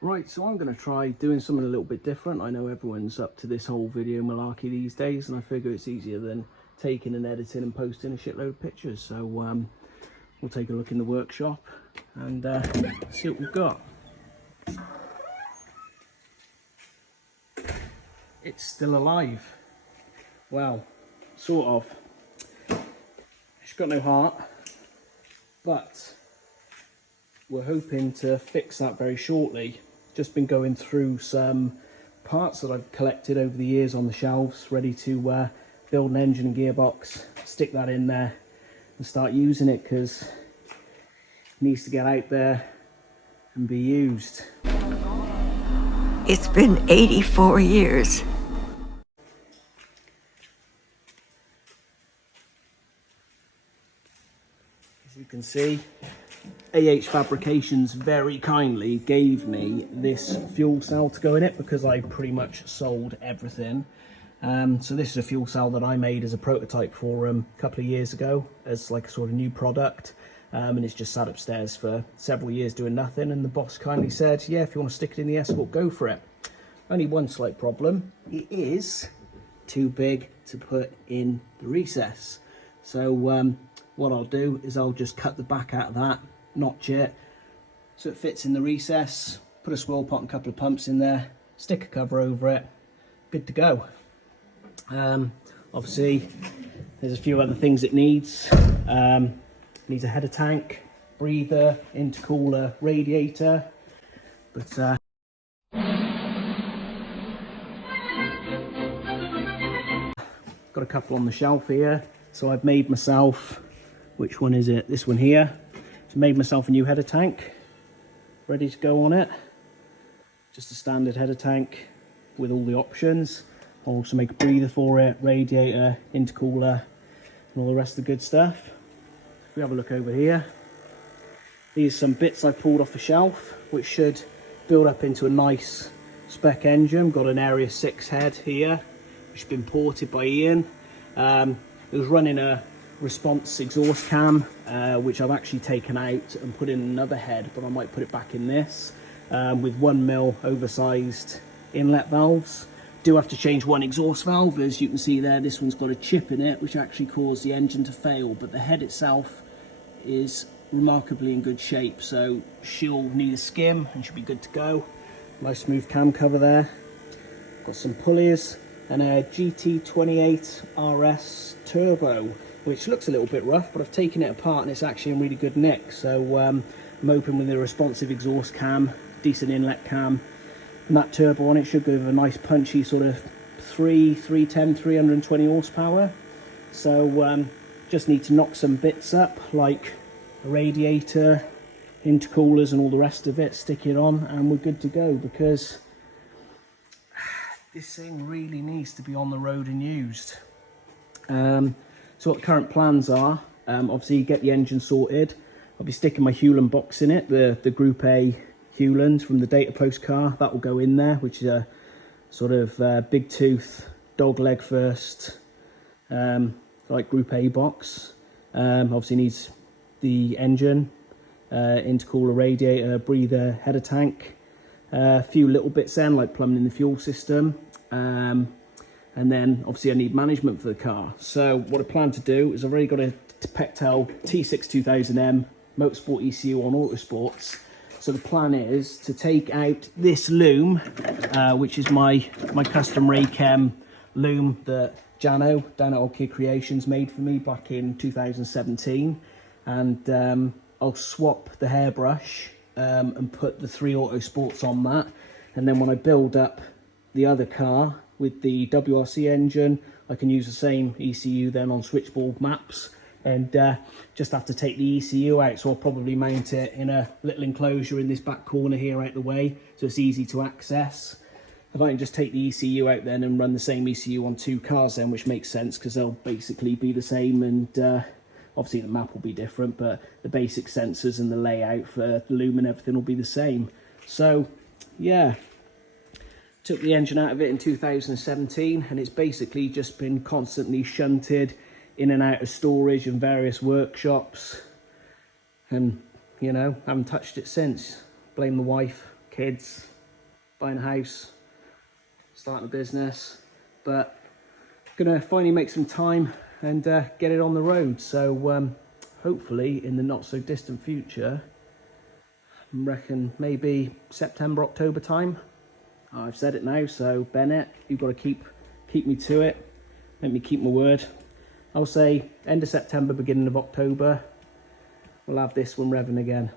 Right, so I'm going to try doing something a little bit different. I know everyone's up to this whole video malarkey these days, and I figure it's easier than taking and editing and posting a shitload of pictures. So we'll take a look in the workshop and see what we've got. It's still alive. Well, sort of. It's got no heart, but we're hoping to fix that very shortly. Just been going through some parts that I've collected over the years on the shelves, ready to build an engine and gearbox, stick that in there and start using it, because it needs to get out there and be used. It's been 84 years. As you can see, AH Fabrications very kindly gave me this fuel cell to go in it because I pretty much sold everything. So this is a fuel cell that I made as a prototype for a couple of years ago as like a sort of new product, and it's just sat upstairs for several years doing nothing, and the boss kindly said, yeah, if you want to stick it in the Escort, go for it. Only one slight problem: it is too big to put in the recess. So what I'll do is I'll just cut the back out of that, notch it so it fits in the recess, put a swirl pot and a couple of pumps in there, stick a cover over it, good to go. Obviously there's a few other things it needs. Needs a header tank, breather, intercooler, radiator, but got a couple on the shelf here. So I've made myself, which one is it? This one here. So made myself a new header tank, ready to go on it. Just a standard header tank with all the options. I'll also make a breather for it, radiator, intercooler, and all the rest of the good stuff. If we have a look over here, these are some bits I pulled off the shelf, which should build up into a nice spec engine. Got an Area 6 head here, which has been ported by Ian. It was running a response exhaust cam, which I've actually taken out and put in another head, but I might put it back in this, with 1mm oversized inlet valves. Do have to change one exhaust valve. As you can see there, this one's got a chip in it, which actually caused the engine to fail, but the head itself is remarkably in good shape, so she'll need a skim and she'll be good to go. Nice smooth cam cover there. Got some pulleys and a GT28 RS Turbo, which looks a little bit rough, but I've taken it apart and it's actually in really good nick. So I'm hoping with a responsive exhaust cam, decent inlet cam, and that turbo on it should give a nice punchy sort of 310, 320 horsepower. So just need to knock some bits up, like a radiator, intercoolers and all the rest of it, stick it on, and we're good to go, because this thing really needs to be on the road and used. So what the current plans are, obviously get the engine sorted. I'll be sticking my Hewland box in it, the Group A Hewland from the Data Post car. That will go in there, which is a sort of big tooth, dog leg first, like Group A box. Obviously needs the engine, intercooler, radiator, breather, header tank, a few little bits then, like plumbing in the fuel system, and then obviously I need management for the car. So what I plan to do is I've already got a Pectel T6 2000M Motorsport ECU on Autosports. So the plan is to take out this loom, which is my custom Raychem loom that Jano down at Old Kid Creations made for me back in 2017, and I'll swap the hairbrush and put the 3 Autosports on that, and then when I build up the other car with the WRC engine, I can use the same ECU then on switchboard maps, and just have to take the ECU out. So I'll probably mount it in a little enclosure in this back corner here out the way, so it's easy to access. If I can just take the ECU out then and run the same ECU on 2 cars then, which makes sense because they'll basically be the same, and obviously the map will be different, but the basic sensors and the layout for the loom and everything will be the same. So yeah, took the engine out of it in 2017, and it's basically just been constantly shunted in and out of storage and various workshops, and you know, haven't touched it since. Blame the wife, kids, buying a house, starting a business, but gonna finally make some time and get it on the road. So hopefully in the not so distant future, I reckon maybe September, October time. I've said it now, so Bennett, you've got to keep me to it, make me keep my word. I'll say end of September, beginning of October, we'll have this one revving again.